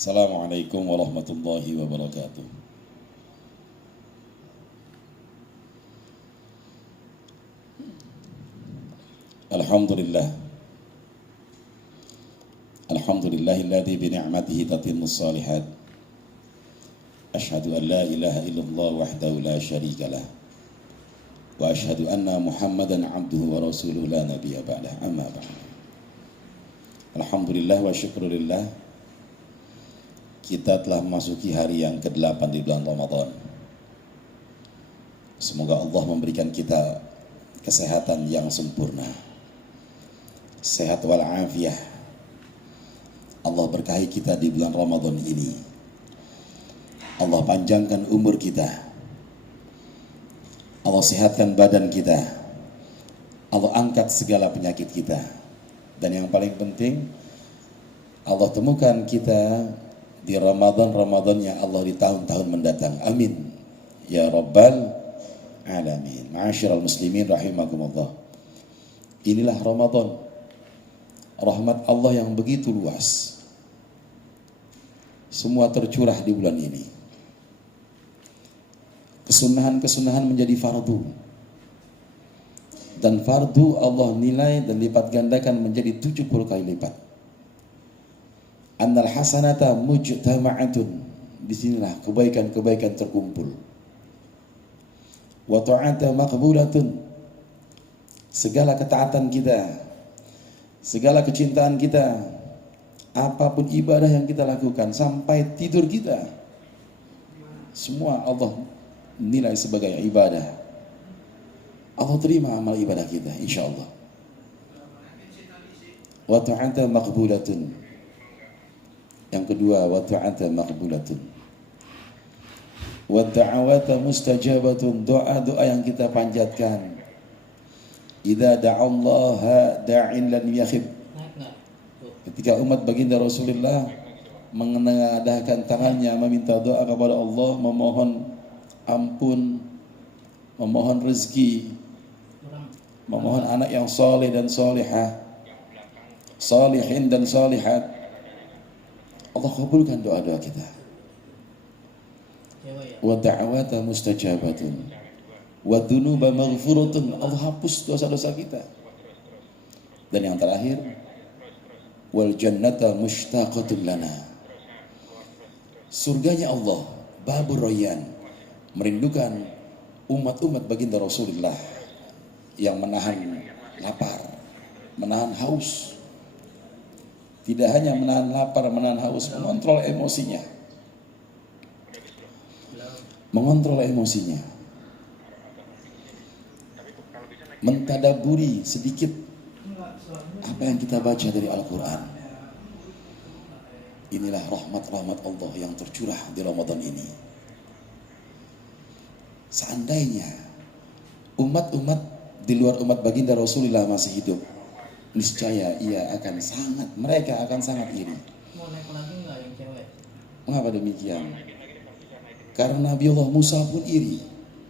Assalamualaikum warahmatullahi wabarakatuh. Alhamdulillah. Alhamdulillahilladzi bi ni'matihi tatimmus shalihat. Asyhadu an la ilaha illallah wahdahu la syarikalah. Wa asyhadu anna Muhammadan abduhu wa rasuluhu la nabiyya ba'dah. Amma ba'd. Alhamdulillah wa syukrulillah. Kita telah memasuki hari yang ke-8 di bulan Ramadan. Semoga Allah memberikan kita kesehatan yang sempurna, sehat walafiat. Allah berkahi kita di bulan Ramadan ini. Allah panjangkan umur kita. Allah sehatkan badan kita. Allah angkat segala penyakit kita. Dan yang paling penting, Allah temukan kita di Ramadan yang Allah di tahun-tahun mendatang. Amin ya rabbal alamin. Ma'asyiral muslimin rahimakumullah. Inilah Ramadan, rahmat Allah yang begitu luas. Semua tercurah di bulan ini. Kesunahan-kesunahan menjadi fardu. Dan fardu Allah nilai dan lipat gandakan menjadi 70 kali lipat. Annal hasanata mujtama'atun. Disinilah kebaikan-kebaikan terkumpul. Wa ta'ata maqbulatun. Segala ketaatan kita, segala kecintaan kita, apapun ibadah yang kita lakukan, sampai tidur kita, semua Allah nilai sebagai ibadah. Allah terima amal ibadah kita, insyaallah. Wa ta'ata maqbulatun. Yang kedua, wa ta'ata maqbulatun. Wa da'awata mustajabatun. Doa-doa yang kita panjatkan. Idza da'allaha da'in lan yakhib. Ketika umat baginda Rasulullah mengenadahkan tangannya meminta doa kepada Allah, memohon ampun, memohon rezeki, memohon anak yang saleh dan salihah, salihin dan salihat, Allah kabulkan doa-doa kita. Wa da'awata mustajabatun. Wa dunuba maghfuratun. Allah hapus dosa-dosa kita. Dan yang terakhir, wal jannata mushtaqatun lana. Surganya Allah, babur rayyan, merindukan umat-umat baginda Rasulullah yang menahan lapar, menahan haus. Tidak hanya menahan lapar, menahan haus, mengontrol emosinya. Mengontrol emosinya. Mentadaburi sedikit apa yang kita baca dari Al-Quran. Inilah rahmat-rahmat Allah yang tercurah di Ramadan ini. Seandainya umat-umat di luar umat baginda Rasulullah masih hidup, niscaya mereka akan sangat iri. Mau naik lagi nggak yang cewek? Mengapa demikian? Karena Nabi Allah Musa pun iri.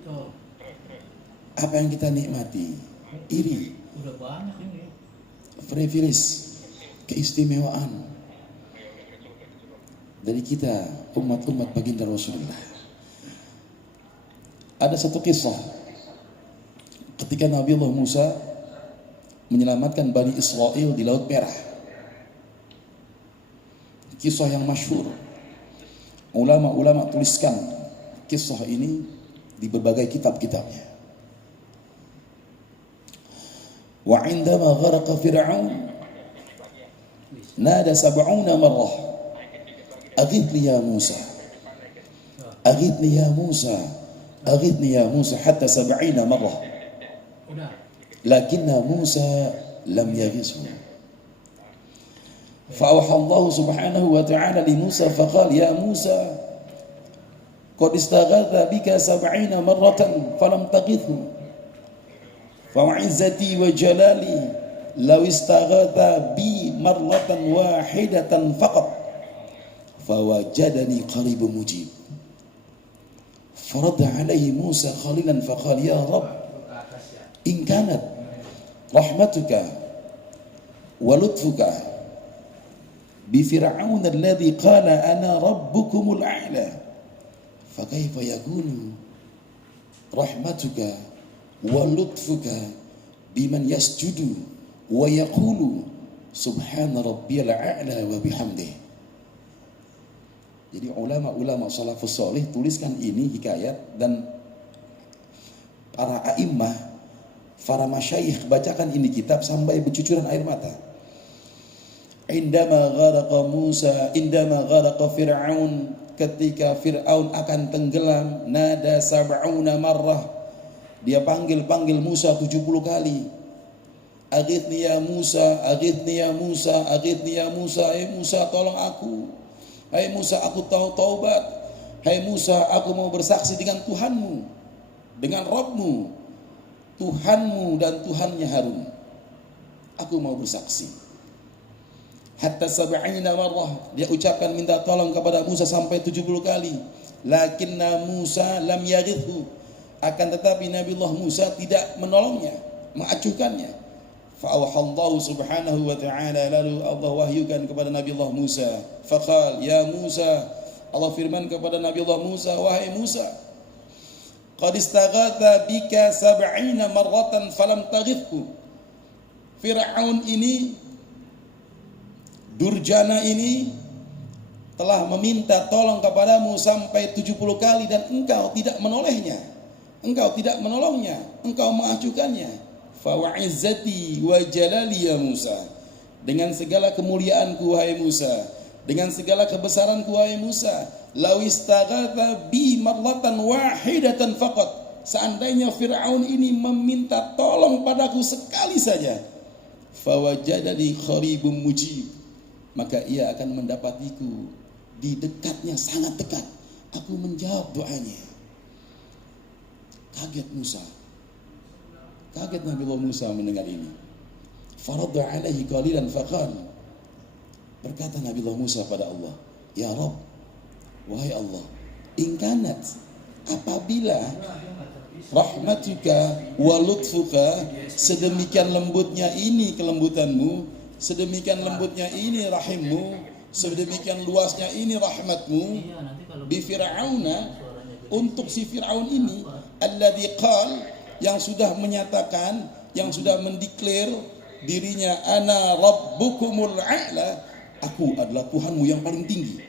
Tuh. Apa yang kita nikmati? Iri. Udah banyak ini. Privilege, keistimewaan dari kita umat-umat baginda Rasulullah. Ada satu kisah ketika Nabi Allah Musa menyelamatkan Bani Israel di Laut Merah. Kisah yang masyhur. Ulama-ulama tuliskan kisah ini di berbagai kitab-kitabnya. Wa 'indama gharaqa fir'aun nada 70 marrah aghithni ya Musa. Aghithni ya Musa. Aghithni ya Musa hatta 70 marrah. Udah. Lakinna Musa lam yaghithu. Fa'awha Allah subhanahu wa ta'ala li Musa faqala ya Musa qad istaghatha bika 70 marratan falam taghithu. Fa'izzati wa jalali law istaghatha bi marratan wahidatan faqat fawajadani qaribun mujib. Farada alaihi Musa khalilan faqala ya Rabb in kanat rahmatuka wa lutfuka bi fir'aun alladhi qala ana rabbukumul a'la fa kaifa yakunu rahmatuka wa lutfuka biman yasjudu wa yaqulu subhana rabbiyal a'la wa bihamdih. Jadi ulama-ulama salafus salih tuliskan ini hikayat, dan para a'immah, para masyayikh bacakan ini kitab sampai bercucuran air mata. Indama gharaqa Fir'aun, ketika Fir'aun akan tenggelam, nada sab'una marrah, dia panggil Musa 70 kali. Aghithni ya Musa, aghithni ya Musa, aghithni ya Musa, Musa tolong aku. Hai Musa, aku tahu taubat. Hai Musa, aku mau bersaksi dengan Tuhanmu, dengan Rabbmu, Tuhanmu dan Tuhannya Harun. Aku mau bersaksi. Hatta sab'ina marrah, dia ucapkan minta tolong kepada Musa sampai 70 kali. Lakinna Musa lam yaghithu, akan tetapi Nabiullah Musa tidak menolongnya, mengacuhkannya. Fa'awhallahu subhanahu wa ta'ala, lalu Allah wahyukan kepada Nabiullah Musa. Faqal ya Musa, Allah firman kepada Nabiullah Musa, wahai Musa, qad istaghatha bika sab'ina marratan falam taghithhu. Fir'aun ini, durjana ini telah meminta tolong kepadamu sampai 70 kali dan engkau tidak menolehnya, engkau tidak menolongnya, engkau mengacuhkannya. Fa wa'izzati wa jalali ya Musa, dengan segala kemuliaanku wahai Musa, dengan segala kebesaranku wahai Musa, law istaghatha bi marratan wahidatan faqat, seandainya Fir'aun ini meminta tolong padaku sekali saja, fa wajadani qaribun mujib, maka ia akan mendapatiku di dekatnya, sangat dekat, aku menjawab doanya. Kaget Musa, kaget Nabiullah Musa mendengar ini. Faradda alaihi qalilan faqal, berkata Nabiullah Musa pada Allah, ya Rabb, wahai Allah, in kanat, apabila rahmatuka wa lutfuka, sedemikian lembutnya ini kelembutanmu, sedemikian lembutnya ini rahimmu, sedemikian luasnya ini rahmatmu, bi Fir'auna, untuk si Fir'aun ini, alladzi qal, yang sudah menyatakan, yang sudah mendeklar dirinya, ana rabbukumul a'la, aku adalah Tuhanmu yang paling tinggi.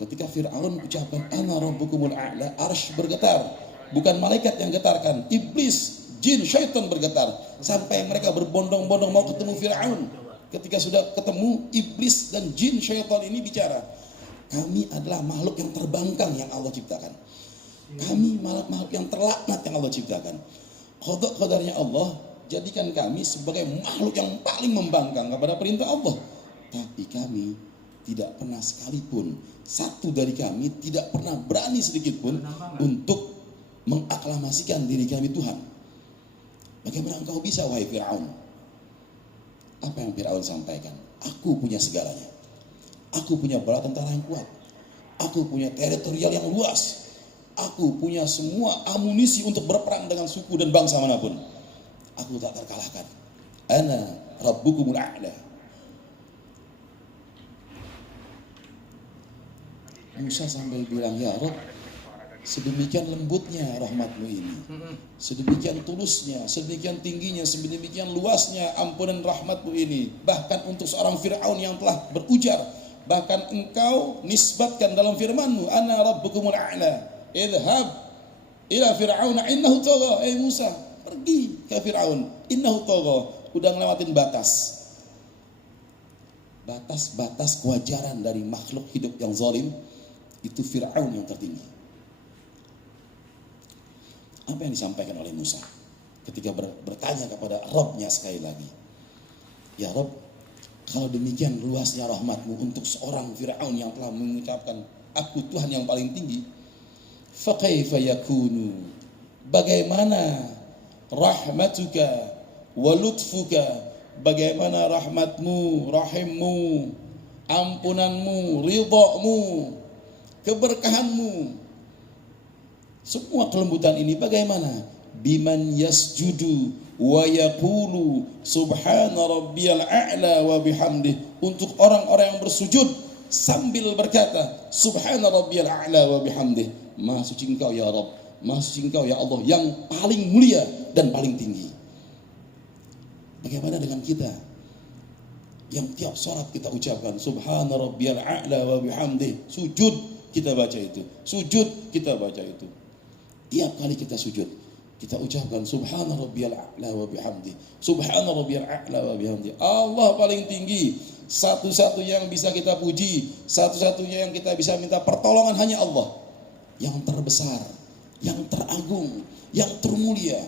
Ketika Fir'aun ucapkan ana rabbukumul a'la, arsy bergetar, bukan malaikat yang getarkan, iblis, jin, syaitan bergetar, sampai mereka berbondong-bondong mau ketemu Fir'aun. Ketika sudah ketemu, iblis dan jin syaitan ini bicara, kami adalah makhluk yang terbangkang yang Allah ciptakan, kami makhluk yang terlaknat yang Allah ciptakan. Qada qadarnya Allah jadikan kami sebagai makhluk yang paling membangkang kepada perintah Allah. Tapi kami tidak pernah sekalipun, satu dari kami tidak pernah berani sedikit pun untuk mengaklamasikan diri kami Tuhan. Bagaimana engkau bisa wahai Fir'aun? Apa yang Fir'aun sampaikan? Aku punya segalanya. Aku punya bala tentara yang kuat. Aku punya teritorial yang luas. Aku punya semua amunisi untuk berperang dengan suku dan bangsa manapun. Aku tak terkalahkan. Ana rabbukumul a'la. Musa sampai bilang, ya Rabb, sedemikian lembutnya rahmatmu ini, sedemikian tulusnya, sedemikian tingginya, sedemikian luasnya ampunan rahmatmu ini, bahkan untuk seorang Fir'aun yang telah berujar, bahkan engkau nisbatkan dalam firmanmu, ana rabbukumul a'la, idhab ila Fir'aun innahu tagha. Musa, pergi ke Fir'aun, innahu tagha, udah ngelewatin batas kewajaran dari makhluk hidup yang zalim. Itu Fir'aun yang tertinggi. Apa yang disampaikan oleh Musa ketika bertanya kepada Rabbnya sekali lagi, ya Rabb, kalau demikian luasnya rahmatmu untuk seorang Fir'aun yang telah mengucapkan aku Tuhan yang paling tinggi, fa kaifa yakunu, bagaimana rahmatuka wa lutfuka, bagaimana rahmatmu, rahimmu, ampunanmu, ridhamu, keberkahanmu, semua kelembutan ini bagaimana? Biman yasjudu wa yaqulu subhana rabbiyal a'la wa bihamdih, untuk orang-orang yang bersujud sambil berkata subhana rabbiyal a'la wa bihamdih, maha suci engkau ya Rabb, maha suci engkau ya Allah yang paling mulia dan paling tinggi. Bagaimana dengan kita yang tiap salat kita ucapkan subhana rabbiyal a'la wa bihamdih, sujud kita baca itu, sujud kita baca itu, tiap kali kita sujud kita ucapkan subhana rabbiyal a'la wa bihamdih, subhana rabbiyal a'la wa bihamdih. Allah paling tinggi, satu-satunya yang bisa kita puji, satu-satunya yang kita bisa minta pertolongan hanya Allah, yang terbesar, yang teragung, yang termulia,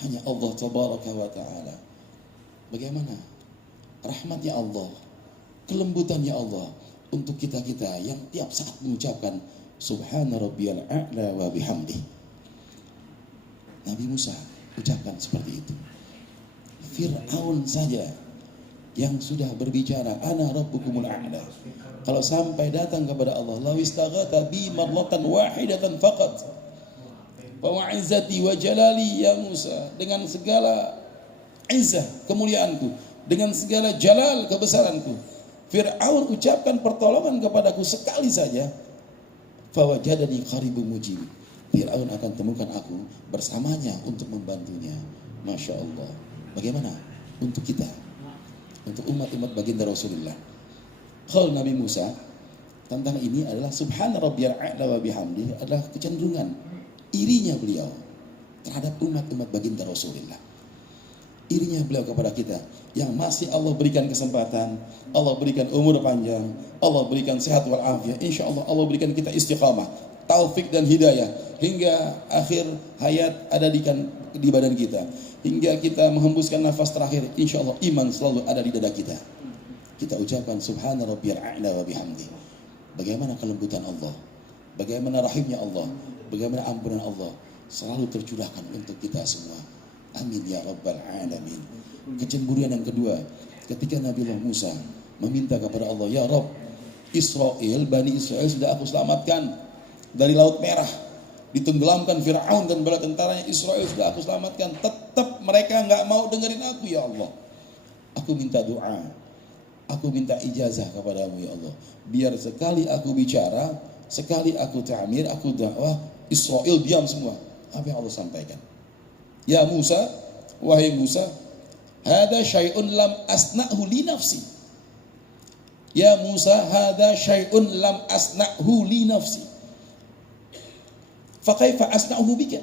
hanya Allah tabaraka wa ta'ala. Bagaimana rahmatnya Allah, kelembutannya Allah untuk kita-kita yang tiap saat mengucapkan subhana rabbiyal a'la wa bihamdih. Nabi Musa ucapkan seperti itu. Fir'aun saja yang sudah berbicara ana rabbukumul a'la, kalau sampai datang kepada Allah, law istaghatha bi marratan wahidatan faqat wa izzati wa jalali ya Musa, dengan segala izzah kemuliaanku, dengan segala jalal kebesaranku, Fir'aun ucapkan pertolongan kepadaku sekali saja, fawajadani qaribun mujib, Fir'aun akan temukan aku bersamanya untuk membantunya. Masya Allah. Bagaimana untuk kita, untuk umat-umat baginda Rasulullah? Qaul Nabi Musa tentang ini adalah subhana rabbiyal a'la wa bihamdih, adalah kecenderungan irinya beliau terhadap umat-umat baginda Rasulullah. Irinya beliau kepada kita yang masih Allah berikan kesempatan, Allah berikan umur panjang, Allah berikan sehat wal afiat, insya Allah Allah berikan kita istiqamah, taufik dan hidayah hingga akhir hayat ada di badan kita, hingga kita menghembuskan nafas terakhir, insya Allah iman selalu ada di dada kita. Kita ucapkan subhana rabbiyal a'la wa bihamdi. Bagaimana kelembutan Allah, bagaimana rahimnya Allah, bagaimana ampunan Allah selalu tercurahkan untuk kita semua. Amin ya rabbal alamin. Kecemburian yang kedua, ketika Nabi Musa meminta kepada Allah, ya Rabb, Bani Israel sudah aku selamatkan dari Laut Merah, ditenggelamkan Fir'aun dan bala tentaranya, Israel sudah aku selamatkan, tetap mereka nggak mau dengerin aku ya Allah. Aku minta doa, aku minta ijazah kepadamu ya Allah, biar sekali aku bicara, sekali aku ta'mir, aku dakwah, Israel diam semua. Apa yang Allah sampaikan? Ya Musa, wahai Musa, hada syai'un lam asna'hu li nafsi. Ya Musa, hada syai'un lam asna'hu li nafsi. Fa kaifa asna'hu bika?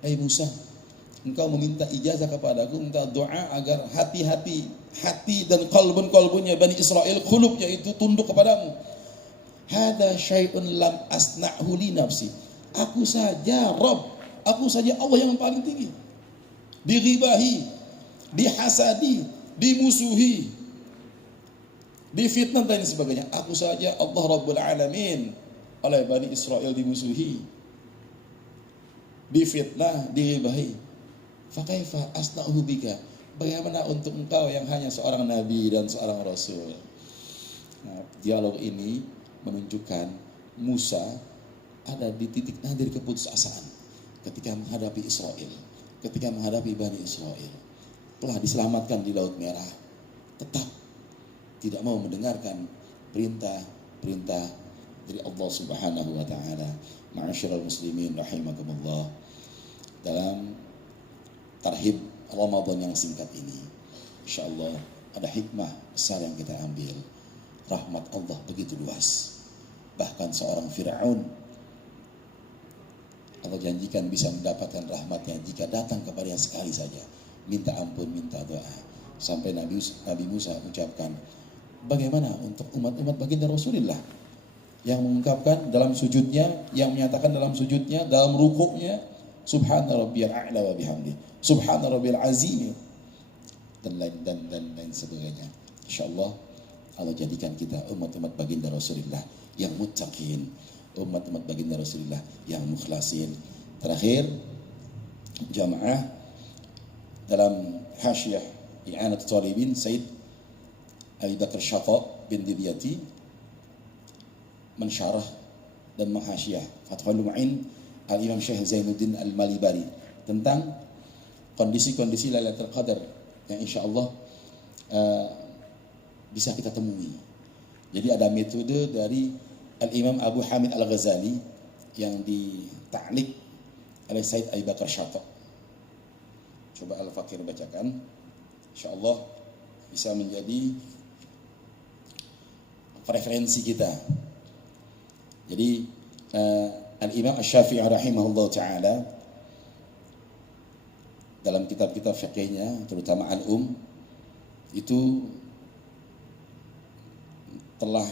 Hai Musa, engkau meminta ijazah kepadaku, minta doa agar hati dan kalbun-kalbunnya Bani Israel, qulubnya itu tunduk kepadamu. Hada syai'un lam asna'hu li nafsi. Aku saja Rabb, aku saja Allah yang paling tinggi, dighibahi, dihasadi, dimusuhi, difitnah dan sebagainya. Aku saja Allah Rabbul Alamin oleh Bani Israel dimusuhi, difitnah, dighibahi. Fakaifa asna'uhu bika? Bagaimana untuk engkau yang hanya seorang nabi dan seorang rasul? Nah, dialog ini menunjukkan Musa ada di titik nadir keputusasaan ketika menghadapi Israel, ketika menghadapi Bani Israel. Telah diselamatkan di Laut Merah, tetap tidak mau mendengarkan perintah dari Allah Subhanahu wa taala. Ma'asyiral muslimin rahimakumullah. Dalam tarhib Ramadan yang singkat ini, insyaallah ada hikmah besar yang kita ambil. Rahmat Allah begitu luas. Bahkan seorang Fir'aun Allah janjikan bisa mendapatkan rahmatnya jika datang kepadanya sekali saja, minta ampun, minta doa. Sampai Nabi Musa ucapkan, bagaimana untuk umat-umat baginda Rasulullah yang mengungkapkan dalam sujudnya, yang menyatakan dalam sujudnya, dalam rukuknya, subhana rabbiyal a'la wa bihamdi, subhana rabbiyal azim, dan lain sebagainya. Insyaallah Allah jadikan kita umat-umat baginda Rasulullah yang muttaqin, umat-umat baginda Rasulullah yang mukhlasin. Terakhir, jamaah dalam Hasyiah I'anat Talibin, Said Abi Bakar Syata bin Dibyati mensyarah dan menghasyiah Fathul Mu'in Al-Imam Syekh Zainuddin Al-Malibari tentang kondisi-kondisi Lailatul Qadar yang insya Allah bisa kita temui. Jadi ada metode dari Al-Imam Abu Hamid Al-Ghazali yang ditaklik oleh Said Abu Bakar Syafi'i. Coba Al-Fakir bacakan, insya Allah bisa menjadi preferensi kita. Jadi Al-Imam Asy-Syafi'i rahimahullah ta'ala dalam kitab-kitab fikihnya, terutama itu telah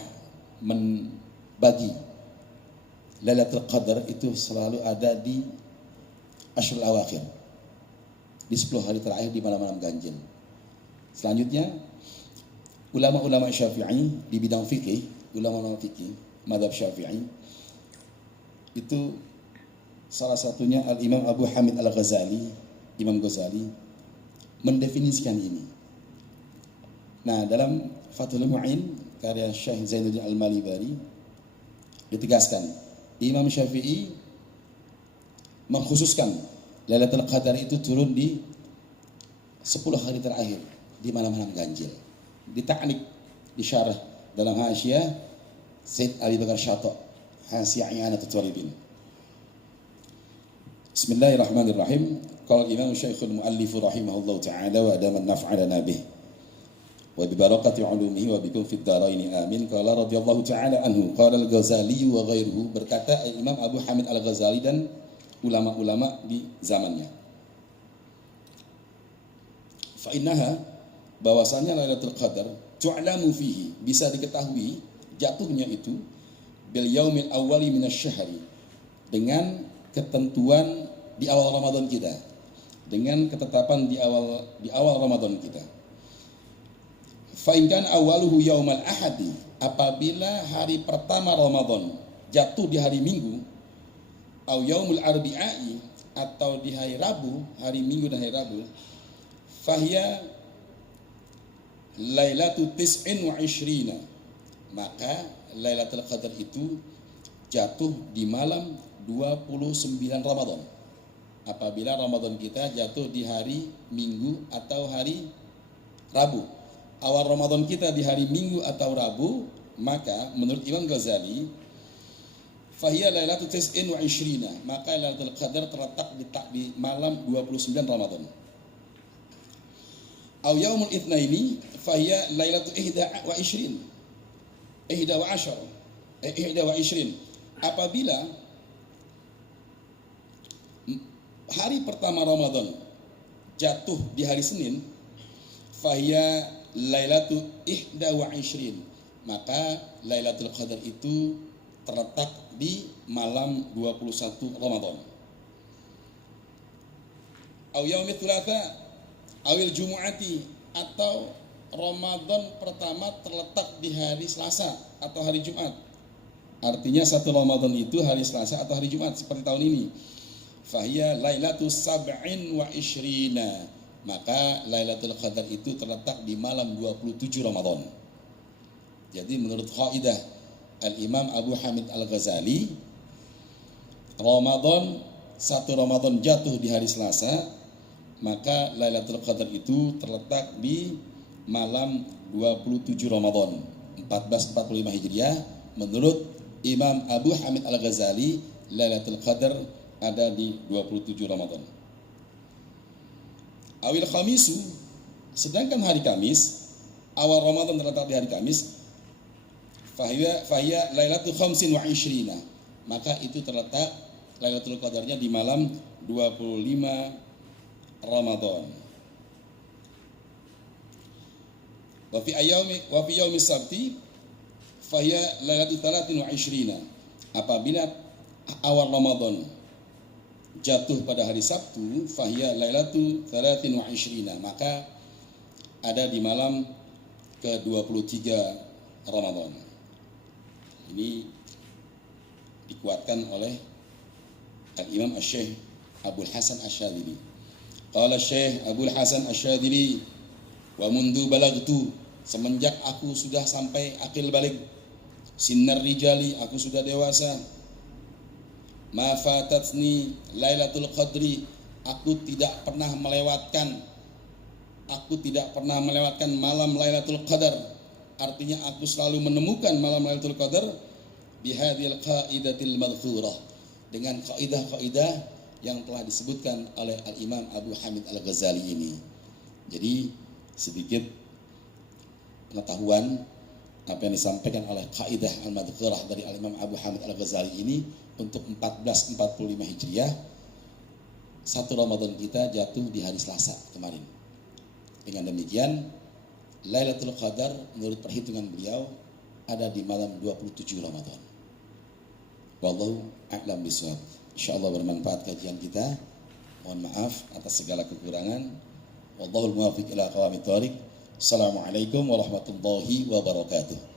membagi Lailatul Qadar itu selalu ada di Ashrul Awakhir, di 10 hari terakhir di malam-malam ganjil. Selanjutnya ulama-ulama Syafi'i di bidang fikih, ulama-ulama fikih mazhab Syafi'i itu salah satunya Al-Imam Abu Hamid Al-Ghazali, Imam Ghazali mendefinisikan ini. Nah, dalam Fathul Mu'in karya Syekh Zainuddin Al-Malibari ditegaskan Imam Syafi'i mengkhususkan Lailatul Qadar itu turun di 10 hari terakhir di malam-malam ganjil. Ditaknik, disyarah dalam Hasyiah Said Abu Bakar Syafi'i, Hasyiah I'anatul Talibin. Bismillahirrahmanirrahim. Qala Imam Syekhul Muallif rahimahullah ta'ala wa adaman naf'alana bih wa bi barakati ulumihi wa bikum fid dharain amin. Qala radhiyallahu ta'ala anhu qala Al-Ghazali wa ghairuhu, berkata Imam Abu Hamid Al-Ghazali dan ulama-ulama di zamannya, fa innaha, bahwasanya Lailatul Qadar tu'lamu fihi, bisa diketahui jatuhnya itu bil yaumil awwali minasyahri, dengan ketentuan di awal Ramadan kita, dengan ketetapan di awal Ramadan kita. Fa in kana awwaluhu yaumal ahadi, apabila hari pertama Ramadan jatuh di hari Minggu, au yaumul arbi'i, atau di hari Rabu, hari Minggu dan hari Rabu, fahiya lailatul tis'in wa ishrina, maka Lailatul Qadar itu jatuh di malam 29 Ramadan. Apabila Ramadan kita jatuh di hari Minggu atau hari Rabu, awal Ramadan kita di hari Minggu atau Rabu, maka menurut Imam Ghazali fahiya lailatul tis'in wa ishrina, maka Lailatul Qadar terletak di malam 29 Ramadan. Au yaumul itsnaini fahiya lailatul ihda wa ishrin, apabila hari pertama Ramadan jatuh di hari Senin, fahiya lailatul ihda wa ishrin, maka Lailatul Qadar itu terletak di malam 21 Ramadan. Au yaumit tsulatsa awil jumu'ati, atau Ramadan pertama terletak di hari Selasa atau hari Jumat. Artinya satu Ramadan itu hari Selasa atau hari Jumat seperti tahun ini. Fahiya lailatul sab'in wa ishrina, maka Lailatul Qadar itu terletak di malam 27 Ramadan. Jadi menurut kaidah Al-Imam Abu Hamid Al-Ghazali, satu Ramadan jatuh di hari Selasa, maka Lailatul Qadar itu terletak di malam 27 Ramadan 1445 Hijriah. Menurut Imam Abu Hamid Al-Ghazali, Lailatul Qadar ada di 27 Ramadan. Awil Khamisu, sedangkan hari Kamis, awal Ramadan terletak di hari Kamis, fahiya lailatul khamsin wa ishrina, maka itu terletak Lailatul Qadarnya di malam 25 Ramadan. Wa fi yaumi sabti fahiya lailatul talatin wa ishrina, apabila awal Ramadan jatuh pada hari Sabtu, fahiya lailatul talatin wa ishrina, maka ada di malam ke-23 Ramadan. Ini dikuatkan oleh Al-Imam Asy-Syaikh Abdul Hasan Asy-Syadzili. Qala Syekh Abdul Hasan Asy-Syadzili, wa mundu balagtu, semenjak aku sudah sampai akil balik, sinnar rijali, aku sudah dewasa, ma fatatni Lailatul Qadri, Aku tidak pernah melewatkan malam Lailatul Qadar. Artinya aku selalu menemukan malam Lailatul Qadar bihadil qaidatil madhkurah, dengan kaidah-kaidah yang telah disebutkan oleh Al-Imam Abu Hamid Al-Ghazali ini. Jadi sedikit pengetahuan apa yang disampaikan oleh kaidah al-madhkurah dari Al-Imam Abu Hamid Al-Ghazali ini untuk 1445 Hijriah. 1 Ramadan kita jatuh di hari Selasa kemarin. Dengan demikian Lailatul Qadar menurut perhitungan beliau ada di malam 27 Ramadan. Wallahu a'lam bishawab. Insyaallah bermanfaat kajian kita. Mohon maaf atas segala kekurangan. Wallahul muwaffiq ila aqwamit thoriq. Assalamualaikum warahmatullahi wabarakatuh.